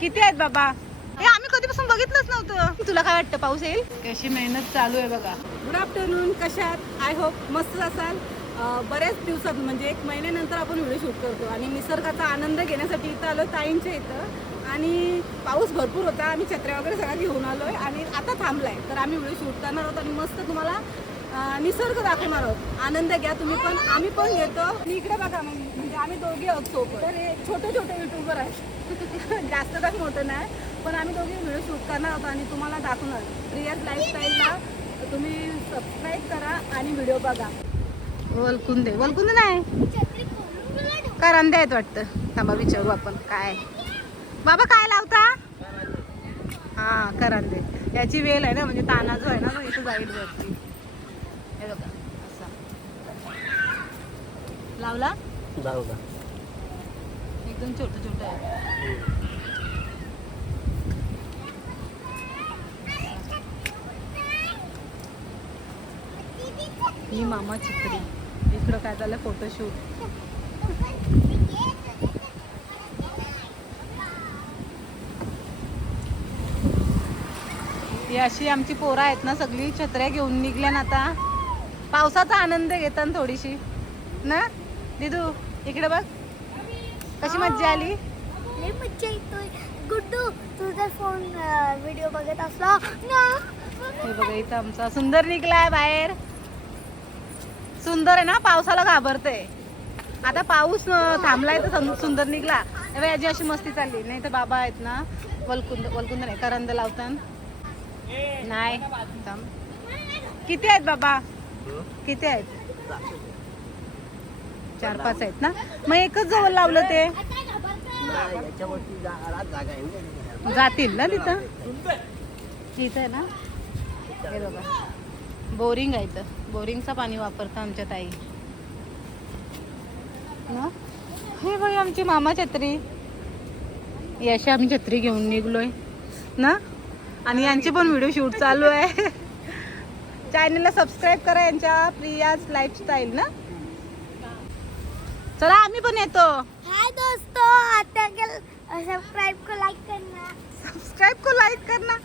किती आहेत बाबा? हे आम्ही कधीपासून बघितलंच नव्हतं. तुला काय वाटतं पाऊस येईल? कशी मेहनत चालू आहे बघा. गुड आफ्टरनून, कशात? आय होप मस्त असाल. बऱ्याच दिवसात म्हणजे 1 महिन्यानंतर आपण व्हिडिओ शूट करतो आणि निसर्गाचा आनंद घेण्यासाठी इथं आलो ताईंच्या इथं. आणि पाऊस भरपूर होता, आम्ही छत्र्या वगैरे सगळ्या घेऊन आलोय आणि आता थांबलाय. तर आम्ही व्हिडिओ शूट करणार आहोत आणि मस्त तुम्हाला निसर्ग दाखवणार आहोत. आनंद घ्या तुम्ही पण, आम्ही पण घेतो. आणि इकडे बघा म्हणजे आम्ही दोघे आहोत सोबत. तर हे छोटे छोटे युट्यूबर आहेत जास्त काही मोठं नाही, पण आम्ही दोघे व्हिडिओ शूट करणार आहोत आणि तुम्हाला दाखवणार. रियाज लाईफस्टाईलला तुम्ही सबस्क्राईब करा आणि व्हिडिओ बघा. वलकुंदे नाही करंदे आहेत वाटतं. थांबा विचारू आपण. काय बाबा काय लावता? हा करंदे. याची वेल आहे ना, म्हणजे ताना जो आहे ना तो इथं जाईल वरती. हे बघा असा लावला एकदम छोटं छोटं आहे. ही मामा चित्री. इकडं काय झालं फोटोशूट. ही अशी आमची पोरं आहेत ना, सगळी छत्र्या घेऊन निघल्या ना. आता पावसाचा आनंद घेतात थोडीशी ना. दिदू इकडे बघ कशी मज्जा आली. लय मज्जा येतोय. गुड्डू तुझा फोन व्हिडिओ बघत असला ना. हे बघा इथं आमचा सुंदर निघलाय बाहेर. सुंदर आहे ना, पावसाला घाबरते. आता पाऊस थांबलाय तर सुंदर निघला. याची अशी मस्ती चालली. नाही तर बाबा आहेत ना, वलकुंद नाही करंद लावतात. नाही किती आहेत बाबा? किती आहेत? 4-5 आहेत ना. मग एकच जवळ लावलं ते जातील ना तिथं. इथं आहे ना. हे बघा बोरिंग आहे इथं. बोरिंगचं पाणी वापरतं आमच्या ताई ना. हे बाई आमची मामा छत्री. याशी आम्ही छत्री घेऊन निघलोय ना. आणि यांची पण व्हिडिओ शूट चालू आहे. चॅनलला सबस्क्राईब करा यांच्या, प्रियाज लाईफस्टाईल ना. चला आम्ही पण येतो. हाय दोस्तों, आता सब्सक्राइब को लाइक करना.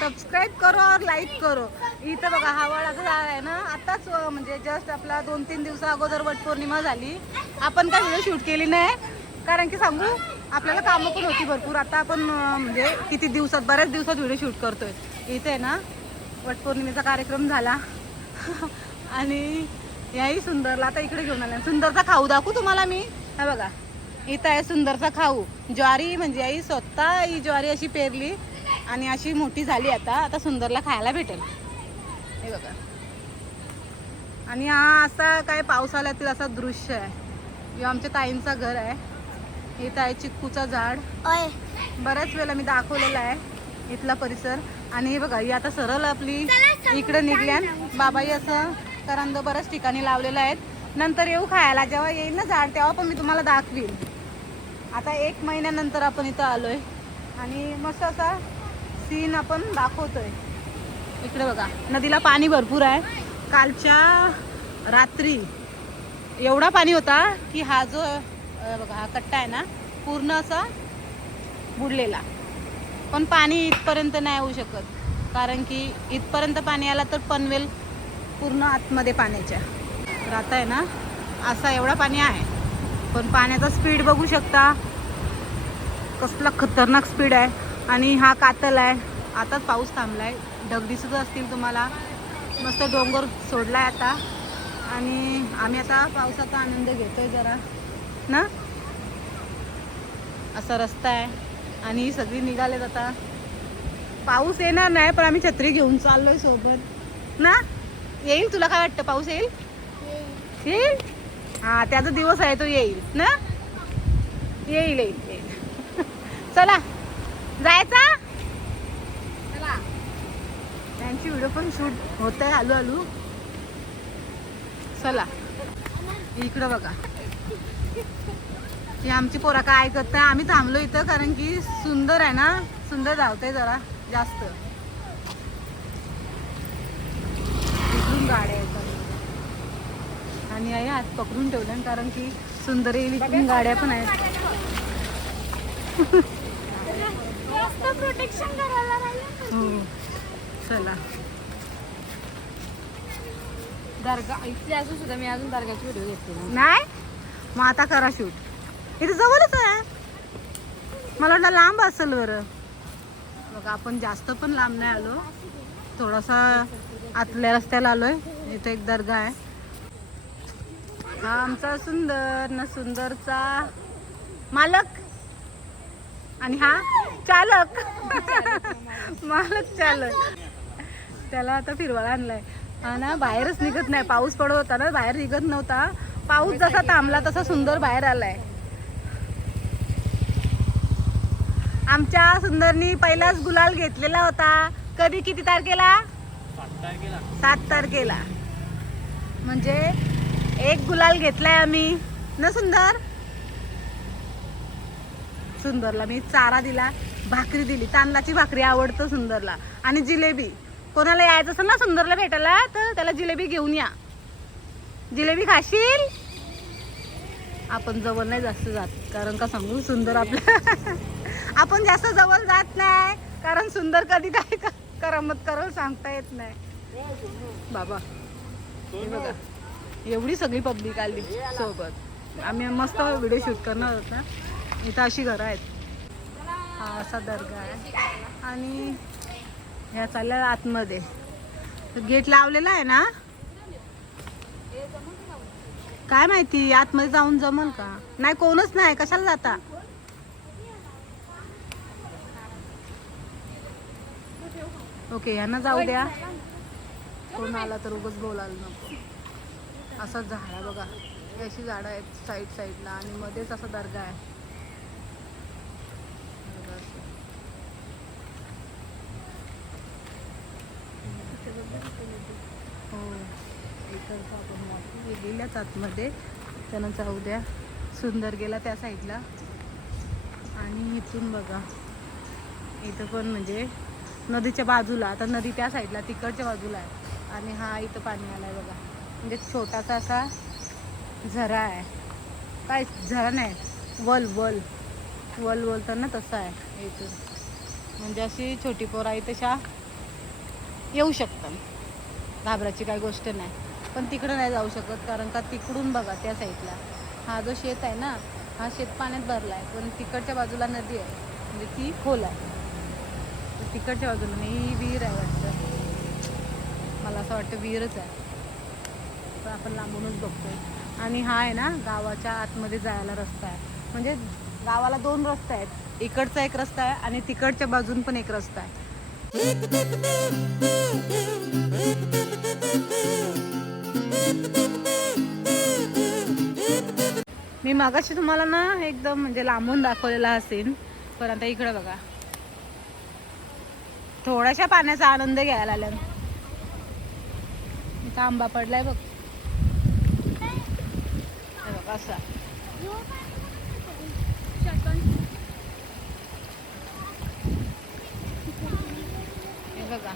सब्सक्राइब करो और लाईक करो. इथं बघा हा वडाचा झाड आहे ना. आताच म्हणजे जस्ट आपला 2-3 दिवसा अगोदर वटपौर्णिमा झाली. आपण काय व्हिडिओ शूट केली नाही, कारण की सांगू आपल्याला कामं पण होती भरपूर. आता आपण म्हणजे किती दिवसात, बऱ्याच दिवसात व्हिडिओ शूट करतोय. इथे ना वटपौर्णिमेचा कार्यक्रम झाला आणि याही सुंदरला आता इकडे घेऊन आल्या. सुंदरचा खाऊ दाखवू तुम्हाला मी. हा बघा इथं आहे सुंदरचा खाऊ. ज्वारी म्हणजे आई स्वतः ही ज्वारी अशी पेरली आणि अशी मोठी झाली. आता सुंदरला खायला भेटेल. हे बघा. आणि हा असा काय पावसाळ्यातील असा दृश्य आहे. हे आमच्या ताईंचं घर आहे. इथं आहे चिक्कूचा झाड. बऱ्याच वेळेला मी दाखवलेला आहे इथला परिसर. आणि हे बघा ही आता सरळ आपली इकडे निघल्या. बाबाई असं करंद बऱ्याच ठिकाणी लावलेलं आहेत. नंतर येऊ खायला. जेव्हा येईल ना झाड तेव्हा पण मी तुम्हाला दाखवीन. आता 1 महिन्यानंतर आपण इथं आलोय आणि मस्त असा सीन आपण दाखवतोय. इकडे बघा नदीला पाणी भरपूर आहे. कालच्या रात्री एवढा पाणी होता की हा जो बघा हा कट्टा आहे ना पूर्ण असा बुडलेला. पण पाणी इथपर्यंत नाही येऊ शकत, कारण की इथपर्यंत पाणी आला तर पनवेल पूर्ण आतमध्ये पाण्याच्या. तर आता आहे ना असा एवढा पाणी आहे. पण पाण्याचा स्पीड बघू शकता कसला खतरनाक स्पीड आहे. आणि हा कातल आहे. आताच पाऊस थांबलाय. ढग दिसत असतील तुम्हाला. मस्त डोंगर सोडलाय आता आणि आम्ही आता पावसाचा आनंद घेतोय जरा ना. असा रस्ता आहे आणि सगळी निघालेत. आता पाऊस येणार नाही पण आम्ही छत्री घेऊन चाललोय सोबत ना. येईल तुला काय वाटतं? पाऊस येईल. हा त्याचा दिवस आहे, तो येईल ना. येईल. चला जायचा. चला त्यांची व्हिडिओ पण शूट होत आहे हळूहळू. चला इकडं बघा ही आमची पोरा काय ऐकत नाही. आम्ही थांबलो इथं कारण की सुंदर आहे ना. सुंदर धावतंय जरा जास्त. इकडून गाड्या येतात आणि आई हात पकडून ठेवलं कारण की सुंदर येईल. इकडून गाड्या पण आहेत. हो चला. दर्गा इथले असून सुद्धा मी अजून दर्गाची व्हिडिओ घेतली नाही मग आता करा शूट. इथे जवळच आहे. मला वाटलं लांब असेल बरं. बघा आपण जास्त पण लांब नाही आलो, थोडासा आतल्या रस्त्याला आलोय. इथे एक दर्गा आहे. हा आमचा सुंदर ना सुंदरचा मालक आणि हा चालक. मालक चालक. त्याला आता फिरवायला आणलाय. हा ना बाहेरच निघत नाही. पाऊस पडत होता ना, बाहेर निघत नव्हता. पाऊस जसा थांबला तसा सुंदर बाहेर आलाय. आमच्या सुंदरनी पहिलाच गुलाल घेतलेला होता. कधी किती तारखेला? 7 तारखेला. म्हणजे एक गुलाल घेतलाय आम्ही ना सुंदर. सुंदरला मी चारा दिला, भाकरी दिली. तांदळाची भाकरी आवडतं सुंदरला आणि जिलेबी. कोणाला यायचं असेल ना सुंदरला भेटायला तर त्याला जिलेबी घेऊन या. जिलेबी खाशील? आपण जवळ नाही जास्त जात, कारण का सांगू सुंदर आपल्या आपण जास्त जवळ जात नाही, कारण सुंदर कधी काय करमत करल सांगता येत नाही. बाबा हे बघा एवढी सगळी पब्लिक आली सोबत. आम्ही मस्त व्हिडिओ शूट करणार होता. इथं अशी घरं आहेत. हा असा दर्गा आहे आणि ह्या चालल्या आतमध्ये. गेट लावलेला आहे ना, काय माहिती आतमध्ये जाऊन जमल का नाही. कोणच नाही, कशाला जाता. ओके यांना जाऊ द्या. कोण आला तर उगाच बोलायला नको. असं झाड आहे बघा, अशी झाडं आहेत साईडला आणि मध्येच असा दर्गा आहे. हो इकडचं आपण गेल्याच आतमध्ये. त्यांना जाऊ द्या. सुंदर गेला त्या साईडला आणि इथून बघा इथं पण म्हणजे नदीच्या बाजूला. आता नदी त्या साईडला तिकडच्या बाजूला आहे आणि हा इथं पाणी आलाय बघा. म्हणजे छोटासा असा झरा आहे. काय झरा नाही, वल बोलतात ना तसं आहे इथून. म्हणजे अशी छोटी पोरं आहे तशा येऊ शकतात. घाबराची काही गोष्ट नाही. पण तिकडं नाही जाऊ शकत, कारण का तिकडून बघा त्या साईडला हा जो शेत आहे ना, हा शेत पाण्यात भरला आहे. पण तिकडच्या बाजूला नदी आहे, म्हणजे ती खोल आहे. तिकडच्या बाजूला नाही विहीर आहे वाटतं. मला असं वाटतं विहीरच आहे, पण आपण लांबूनच बघतोय. आणि हा आहे ना गावाच्या आतमध्ये जायला रस्ता आहे. म्हणजे गावाला 2 रस्ते आहेत. इकडचा एक रस्ता आहे आणि तिकडच्या बाजून पण एक रस्ता आहे. मी मगाशी तुम्हाला ना एकदम म्हणजे लांबून दाखवलेला असेल, पण आता इकडे बघा थोड्याशा पाण्याचा आनंद घ्यायला आला. इथं आंबा पडलाय बघ. असा हे बघा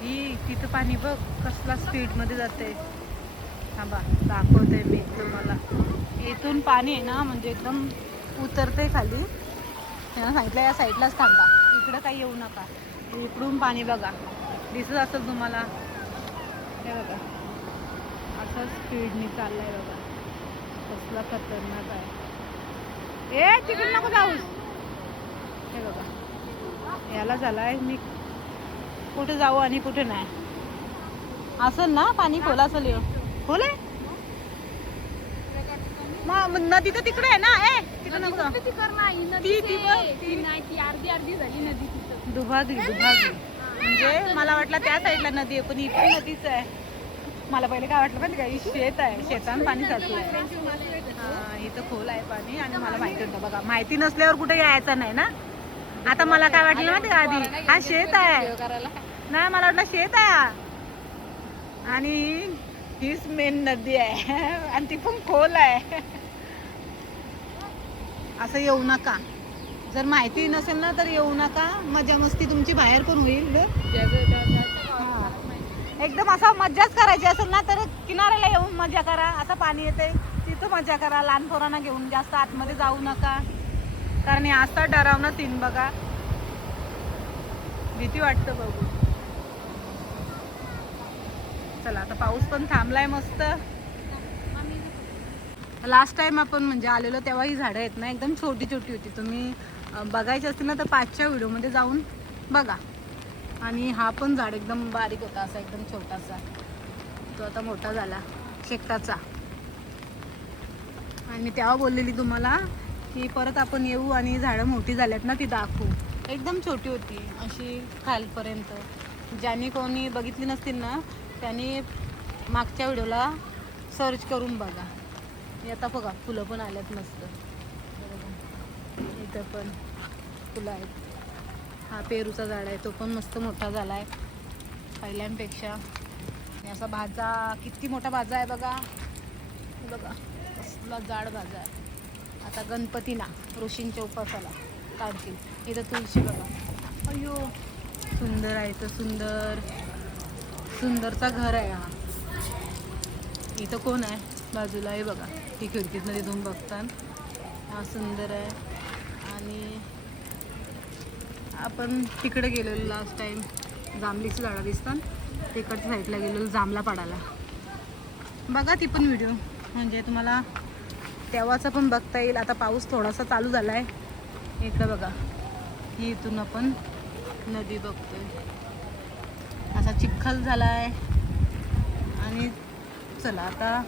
ही तिथं पाणी बघ कसला स्पीड मध्ये जाते. थांबा दाखवते मी तुम्हाला. इथून पाणी आहे ना म्हणजे एकदम उतरते खाली. त्यांना सांगितलं या साईडलाच थांबा, इकडं काही येऊ नका. इकडून पाणी बघा दिसत असेल तुम्हाला. हे बघा असं स्पीडने चाललंय बघा. कसला खतरनाक आहे. ए तिकडे नको जाऊस. हे बघा याला झालाय मी कुठे जाऊ आणि कुठे नाही. असेल ना पाणी खोल असेल. खोल आहे मग नदी तर तिकडे आहे ना. ए तिकडे नको जाऊ. दुभागी म्हणजे मला वाटलं त्या साईडला नदी आहे, पण इथे नदीच आहे. मला पहिले काय वाटलं माहिती का शेत आहे, शेतान पाणी साचलंय. हा इथं खोल आहे पाणी आणि मला माहिती होतं बघा. माहिती नसल्यावर कुठे यायचं नाही ना. आता मला काय वाटलं माहिती का आधी हा शेत आहे नाही, मला वाटलं शेत आहे आणि हीच मेन नदी आहे आणि ती पण खोल आहे. असं येऊ नका. जर माहिती नसेल ना तर येऊ नका. मजा मस्ती तुमची बाहेर पण होईल. एकदम असा मज्जाच करायची असेल ना तर किनाऱ्याला येऊन मजा करा. असं पाणी येते तिथं मजा करा. लहान पोरांना घेऊन जास्त आतमध्ये जाऊ नका, कारण हे असता डरावणं सीन बघा. भीती वाटतं बघू. चला आता पाऊस पण थांबलाय मस्त. लास्ट टाइम आपण म्हणजे आलेलो तेव्हा ही झाडं आहेत ना एकदम छोटी छोटी होती. तुम्ही बघायची असतील ना तर 5च्या व्हिडिओमध्ये जाऊन बघा. आणि हा पण झाड एकदम बारीक होता, असा एकदम छोटासा. तो आता मोठा झाला शेकटाचा. आणि मी तेव्हा बोललेली तुम्हाला की परत आपण येऊ आणि झाडं मोठी झाल्यात ना ती दाखवू. एकदम छोटी होती अशी खालपर्यंत. ज्यांनी कोणी बघितली नसतील ना त्यांनी मागच्या व्हिडिओला सर्च करून बघा. हे आता बघा फुलं पण आल्यात मस्त. इथं पण फुलं आहेत. हा पेरूचा झाड आहे, तो पण मस्त मोठा झाला आहे पहिल्यांपेक्षा. आणि असा भाजा, किती मोठा भाजा आहे बघा. बघा कसला जाड भाजा आहे. आता गणपती ना ऋषींच्या उपासाला काढतील. इथं तुळशी बघा. अयो सुंदर आहे. तर सुंदरचा घर आहे हा. इथं कोण आहे बाजूला हे बघा. ती खिडकीतनं तिथून बघतात. हा सुंदर आहे. आणि आपण तिकडे गेलेलो लास्ट टाइम, जांभळीची झाडं दिसतात तिकडच्या साईडला गेलेलो जांभळा पाडायला. बघा ती पण व्हिडिओ, म्हणजे तुम्हाला तेव्हाचा पण बघता येईल. आता पाऊस थोडासा चालू झाला आहे. इकडं बघा ही इथून आपण नदी बघतोय. असा चिखल झाला आहे. आणि चला आता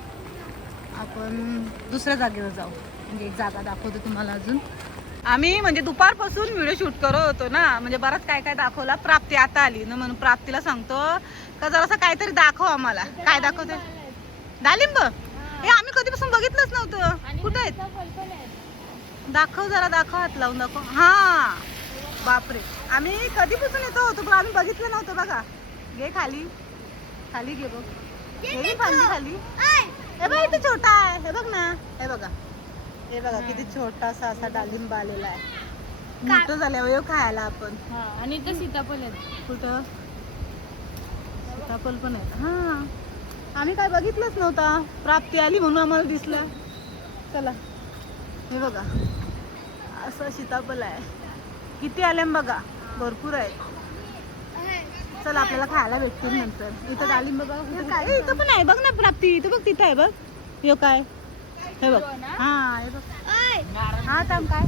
आपण दुसऱ्या जागेवर जाऊ. म्हणजे एक जागा दाखवतो तुम्हाला अजून. आम्ही म्हणजे दुपारपासून व्हिडिओ शूट करत होतो ना, म्हणजे बराच काय काय दाखवला. प्राप्ती आता आली ना म्हणून प्राप्तीला सांगतो का जरासं काहीतरी दाखव आम्हाला. काय दाखवते? डालिंब. हे आम्ही कधीपासून बघितलंच नव्हतं. कुठे आहेत? दाखव जरा, दाखव, हात लावून दाखव. हा बापरे, आम्ही कधीपासून येतो होतो पण आम्ही बघितलं नव्हतं. बघा घे खाली, खाली घे बघ. हे फांदी खाली. हे बघ इथे छोटा आहे. हे बघ ना, हे बघा, हे बघा किती छोटासा असा डालिंब आलेला आहे. मोठं झाल्यावर खायला आपण. आणि इथं सीताफळ आहेत. कुठं सीताफळ पण आहेत. हा आम्ही काय बघितलंच नव्हता. प्राप्ती आली म्हणून आम्हाला दिसलं. चला हे बघा असं सीताफळ आहे. किती आले बघा, भरपूर आहेत. चला आपल्याला खायला भेटतील नंतर. इथं डालिंब बघा. इथं पण आहे बघ ना प्राप्ती. इथं बघ, तिथं आहे बघ. यो काय हे बघ. हा हे बघ. हा थांब काय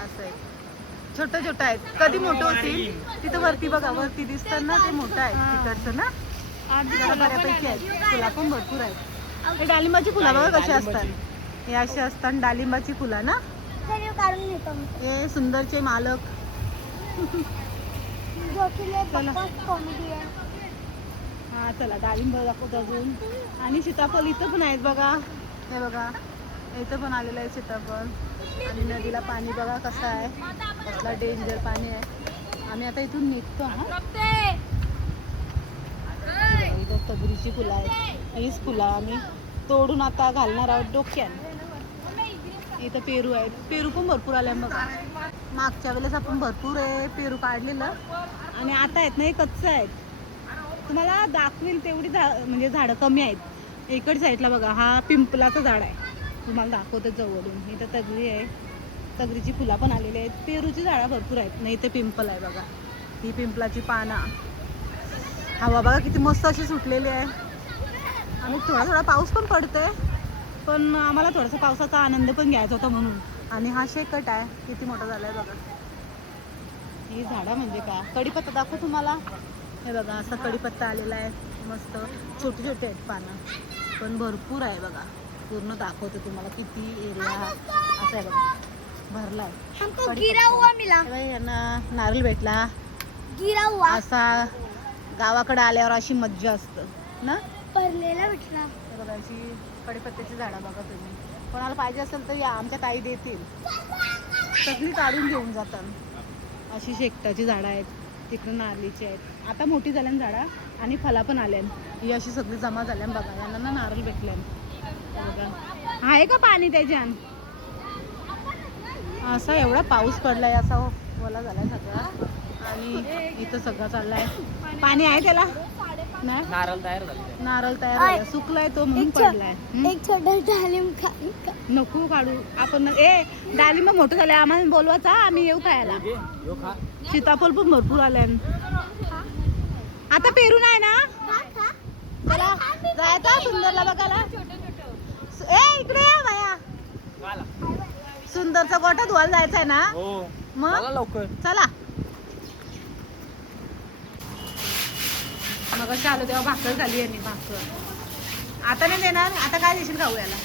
असं आहे. छोटं छोटं आहेत. कधी मोठं होतील. तिथं वरती बघा, वरती दिसतात ना ते मोठं आहे तिकडचं ना. जरा बऱ्यापैकी आहेत. फुला पण भरपूर आहेत. हे डालिंबाची फुलं बघा कशी असतात. हे अशी असतात डालिंबाची फुलं ना. हे सुंदरचे मालक. हा चला डाळिंब दाखवतो अजून. आणि सीताफळ इथं पण आहेत बघा. हे बघा इथं पण आलेलं आहे सीताफळ. आणि नदीला पाणी बघा कसं आहे, कसला डेंजर पाणी आहे. आम्ही आता इथून निघतो. हा इथं तगरीची फुलं आहेत. हीच फुलं आम्ही तोडून आता घालणार आहोत डोक्यात. इथं पेरू आहेत. पेरू पण भरपूर आले बघा. मागच्या वेळेस आपण भरपूर पेरू काढलेलं आणि आता आहेत ना हे कच्चं आहेत. तुम्हाला दाखवेल तेवढी म्हणजे झाडं कमी आहेत. इकडच्या साईडला बघा हा पिंपलाचं झाड आहे. तुम्हाला दाखवतं जवळून. इथं तगरी आहे. तगरीची फुलं पण आलेली आहेत. पेरूची झाडं भरपूर आहेत. नाही इथे पिंपल आहे बघा. ही पिंपलाची पानं. हवा बघा किती मस्त अशी सुटलेली आहे. आणि थोडा थोडा पाऊस पण पडतोय, पण आम्हाला थोडासा पावसाचा आनंद पण घ्यायचा होता म्हणून. आणि हा शेकट आहे किती मोठा झालाय बघा. ही झाडं म्हणजे का कढीपत्ता दाखवू तुम्हाला. हे बघा असा कढीपत्ता आलेला आहे मस्त. छोटे छोटे आहेत पानं पण भरपूर आहे बघा. पूर्ण दाखवते तुम्हाला किती एरिया असा आहे बघा भरला आहे. यांना नारळ भेटला असा गावाकडे आल्यावर अशी मज्जा असतं ना. भेटला बघा अशी कढीपत्त्याची झाडं बघा. तुम्ही कोणाला पाहिजे असेल तर या, आमच्या ताई देतील. सगळी काढून घेऊन जातात. अशी शेकटाची झाडं आहेत. तिकडं नारळीची आहेत. आता मोठी झाल्यान झाडं आणि फला पण आल्यान. ही अशी सगळी जमा झाल्यान बघा. यांना ना नारळ भेटल्यान बघा. आहे का पाणी त्याच्यान? असा एवढा पाऊस पडलाय असा ओला झालाय सगळा. आणि इथं सगळं चाललाय. पाणी आहे त्याला. नाही नारळ तयार झाले. नारळ तयार झाला, सुकलाय तो म्हणून पडलाय. एक छोटा डालिम खा. नको काढू आपण. डाळिंब मोठं झालंय, आम्हाला बोलवायचा, आम्ही येऊ खायला. सीताफळ पण भरपूर आले. आता पेरू नाही ना, चला जायचं सुंदरला बघायला. इकडे या बाया, सुंदरचा गोठा धुवायला जायचंय ना. मग लवकर चला. मग चालू तेव्हा भाकर झाली यांनी भाकर. आता नाही देणार, आता काय देशील खाऊ याला.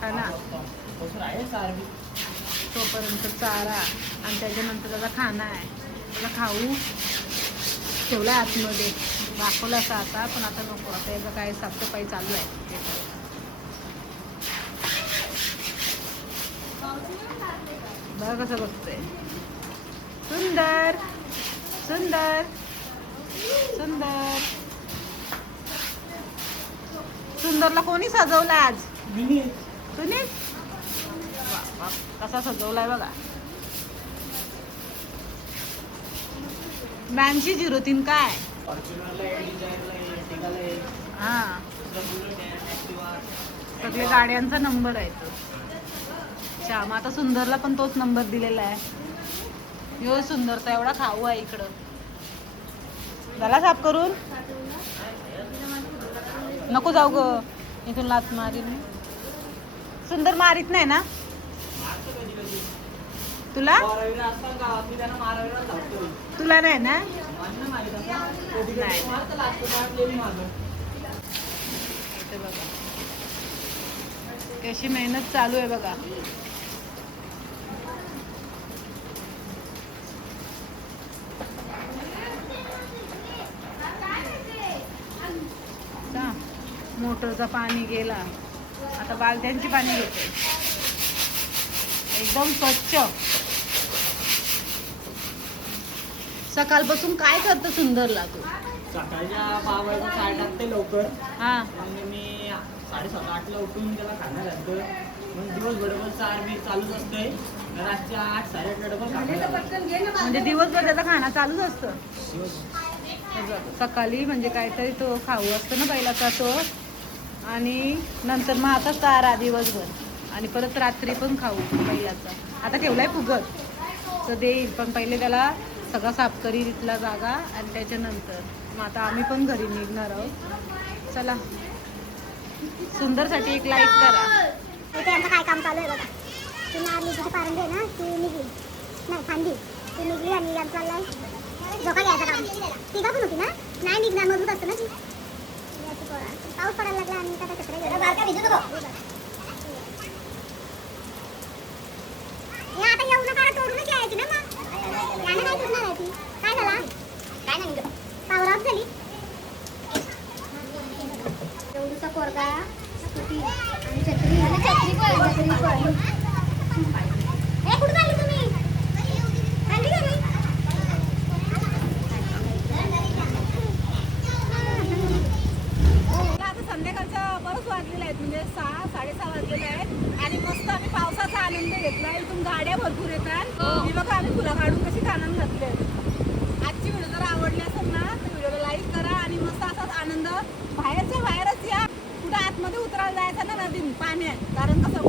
खाना तोपर्यंत चारा आणि त्याच्यानंतर त्याचा खाना आहे, त्याला खाऊ ठेवलाय आतमध्ये. दाखवला असं आता, पण आता नको. आता याचं काय साफसफाई चालू आहे. बघा कसं बघतोय. सुंदर सुंदर सुंदर. सुंदरला कोणी सजवलं आज? तुम्ही. कसा सजवलाय बघा. 8203 काय. हा सगळे गाड्यांचा नंबर आहे तो. श्याम आता सुंदरला पण तोच नंबर दिलेला आहे. यो सुंदरचा एवढा खाऊ आहे इकडं. झाला साफ करून. नको जाऊ ग, इथून लात मारीन. सुंदर मारीत नाही ना तुला. तुला नाही ना. इथे बघा कशी मेहनत चालू आहे बघा. मोटरचं पाणी गेला, आता बालद्यांची पाणी घेते. एकदम स्वच्छ. सकाळपासून काय करतो सुंदरला तू? सकाळच्या 5 वाजता चाय टाकते लवकर. हा मग मी 7:30-8ला उठून त्याला खाणार घालतो. मग दिवसभर चार चालूच असतंय. रातच्या 8-8:30ला डबल खाणार. म्हणजे दिवसभर त्याचा खाना चालूच असतं. सकाळी म्हणजे काहीतरी तो खाऊ असतो ना पहिलाचा तो, आणि नंतर मग आता चारा दिवसभर, आणि परत रात्री पण खाऊ पहिल्याचा. आता ठेवलाय फुगत तर देईल, पण पहिले त्याला सगळा साफ करी तिथला जागा, आणि त्याच्यानंतर मग आता आम्ही पण घरी निघणार आहोत. चला, सुंदरसाठी एक लाईक करा. इथे आमचं काय काम चालू आहे बघा. ती नारळी तुझी पारंबी आहे ना, ती निघली नाही, फांदी ती निघली आणि आमचा चाललाय धोका घ्यायचा काम. तिघा पण होती ना, नाही निघणार, मजबूत असतं ना ती. पाऊस पडायला लागला आणि आता कचरा गेला. आता येऊ नका, तोडूनच यायची ना. मग याने काय सुटणार आहे ती. काय झाला, काय नाही निघत, पावर ऑफ झाली. एवढूसा पोरगा स्कूटी आणि छत्री पडली. ए कुठं चालली तुम्ही? चालली का मी? आता संध्याकाळचं बरंच वाजलेलं आहेत, म्हणजे 6-6:30 वाजलेले आहेत. आणि मस्त आम्ही पावसाचा आनंद घेतला. इथून गाड्या भरपूर येतात. मी बघा आम्ही फुलं काढून कशी कानान घातले. आजची व्हिडिओ जर आवडली असेल ना तर व्हिडिओला लाईक करा, आणि मस्त असाच आनंद बाहेरच्या बाहेरच या. कुठं आतमध्ये उतरायला जायचं ना नदीत पाण्यात, कारण कसं